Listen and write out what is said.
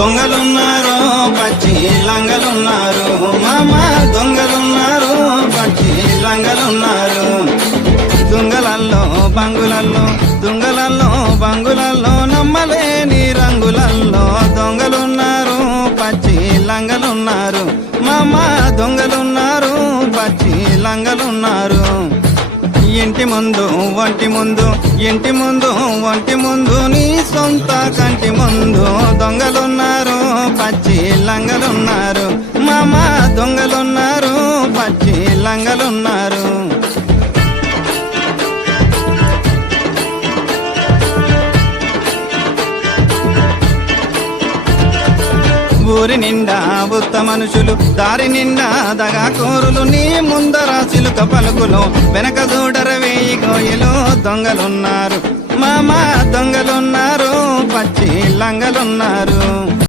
దొంగలున్నారు పచ్చి లంగలున్నారు. మామ దొంగలున్నారు పచ్చి లంగలున్నారు. దొంగలల్లో బంగులల్లో దొంగలల్లో బంగులల్లో నమ్మలేని రంగులల్లో దొంగలున్నారు పచ్చి లంగలున్నారు. మామ దొంగలున్నారు పచ్చి లంగలున్నారు. ఇంటి ముందు ఒంటి ముందు ఇంటి ముందు ఒంటి ముందు నీ సొంత కంటి ముందు దొంగలున్నారు పచ్చి లంగలున్నారు. మామ దొంగలున్నారు పచ్చి లంగలున్నారు. ఊరి నిండా ఉత్త మనుషులు దారి నిండా దగా కోరులు నీ ముందర చిలుక పలుకులు వెనక దూడర వేయి గోయిలు దొంగలున్నారు. మామ దొంగ పచ్చి లంగలున్నారు